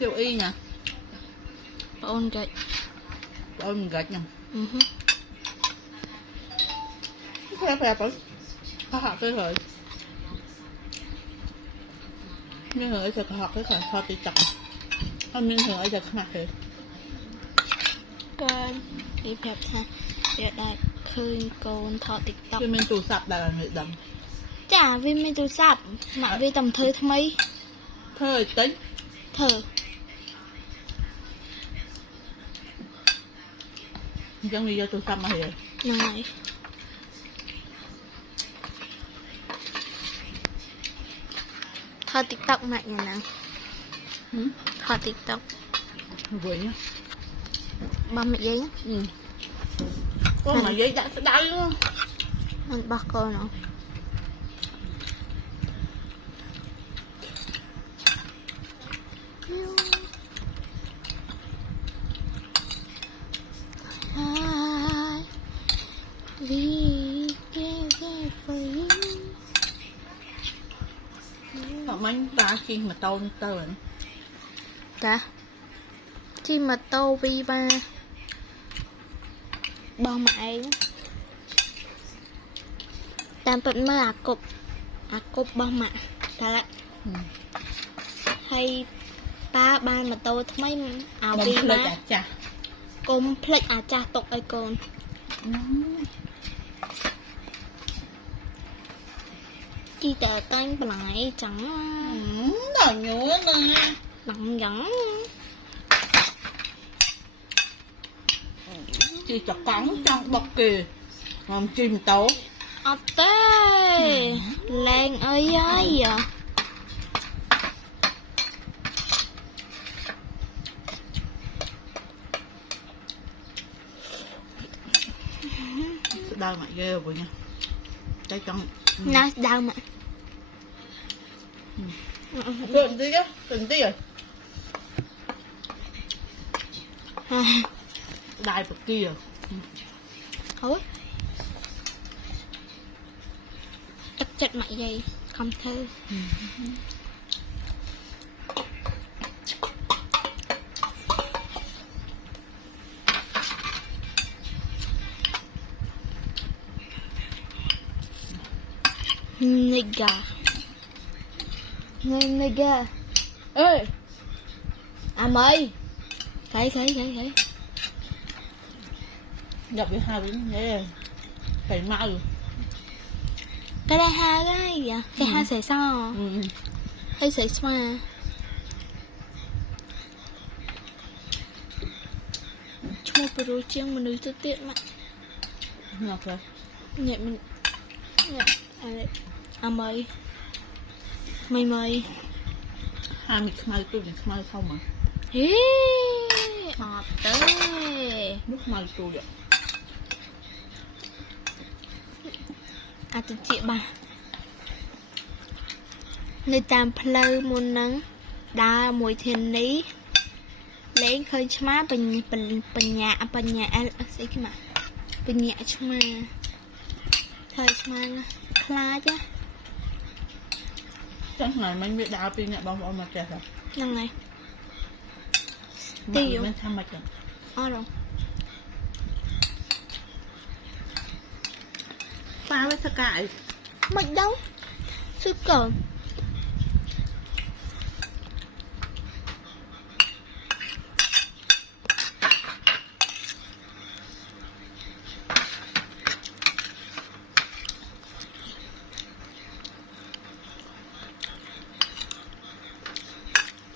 Kiểu y nha. Ôn gạch. Ôn gạch nha. Phép rồi. Học cái rồi. Mình hỏiจะhọc cái khỏi học đi chậm. Mình hỏiจะhọc rồi. ก็อีแบบค่ะเดี๋ยวได้คืนโกนถอดติ๊กต็อก Vì mình tủ sạp là người đầm. จ้าวิไม่ดูซับหมาวิตำเธอทำไม Thời tính. เธอ Chẳng vì do tủ sạp mà hiểu. ยังไงถอดติ๊กต็อกมาอย่างนั้นถอดติ๊กต็อก Vui nhá. บะหมี่ยัย Có mà giấy đã sẽ đau luôn. มันบอกก่อนเนาะ Còn bánh ba khi mà tao tao rồi. จ้ะที่มาโตวีมาบอกมาเองตามเป็นเมื่ออากบบอกมาแต่ละให้ป้าบ้านมาโตทำไมเอาวีมา Chà. กลมพลิกอาจจะตกไอโกนกี่แต่ตั้งปลายจัง Đỏ nhúa nè. หลังหยัง Chỉ cho cắn trong bọc kìa. Làm chìm tấu. เอาเต้แรงเอ้ยอ่ะ Đau mày ghê rồi nha. Cái trong. น่าดาวมา Gần tí á. Gần tí rồi. Đai bậc kia. โอ้ยจับจัดมาใหญ่คำเธอนิกานิกาเอ้ยà mày thấy Nhập với hai đến nghe. Phải mau rồi. cái đây hai cái gì vậy cái hai sẽ sao hay sẽ xoa chua pro chiang mình nuôi tiết mà Ngọt rồi. nhẹ mình nhẹ à mày Hai mình mai tôi thì mai không mà. hí ngọt tới Nước mai tôi vậy. à tụi chị bà nơi tam pleu muôn nắng đa mùi thiên lý lấy khơi chma bình nhạ sẽ cái mà bình nhạ chma thời chma khla chứ Chắc ngày mình biết đào pin nhẹ bông mà trẻ rồi. năng này Tiêu mình thăm mà chẳng. rồi Pha với thơ cải. mày đâu sư cờ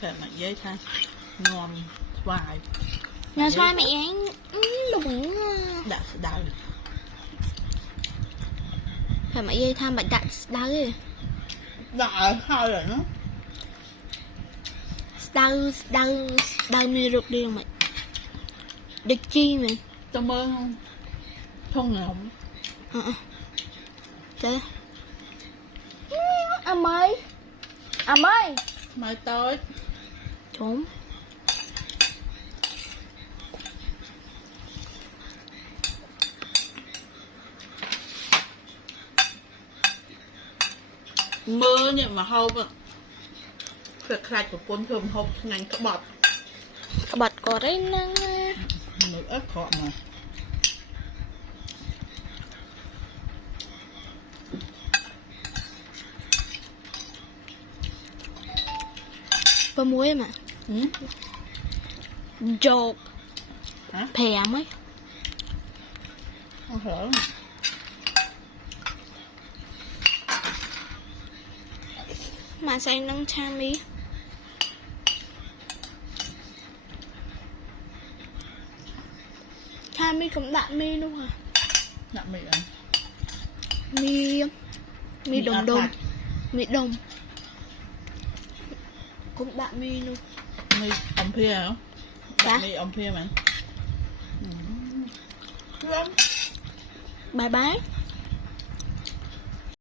Phải mà dễ thay. Ngon hoài. nhà xoay mẹ anh đúng Đã sẽ đào được. phải mẹ dây tham bạn đặt đau rồi Đã hai rồi nó. đau mê rụt đi mày được chi mày Tao mơ không? Không nào không? Thế à mày Mai tới. trốn Mưa nhưng mà không ạ. Khởi khai của cuốn thơm hộp ngành các bọt. Các bọt có đấy năng. Nước ớt khó mà. Và muối mà. Ừ? Dột. Hả? Phè mấy. Không hở. Mà xanh năng cha mi. Cha mi cũng đạn mi luôn hả? Nặng mì ăn. Mi đồng áp đồng. hạt. Mi đồng. Cũng đạn mi luôn. Mì ống phia hả? Dạ. Mì ống phia mà. Lắm. Bye bye.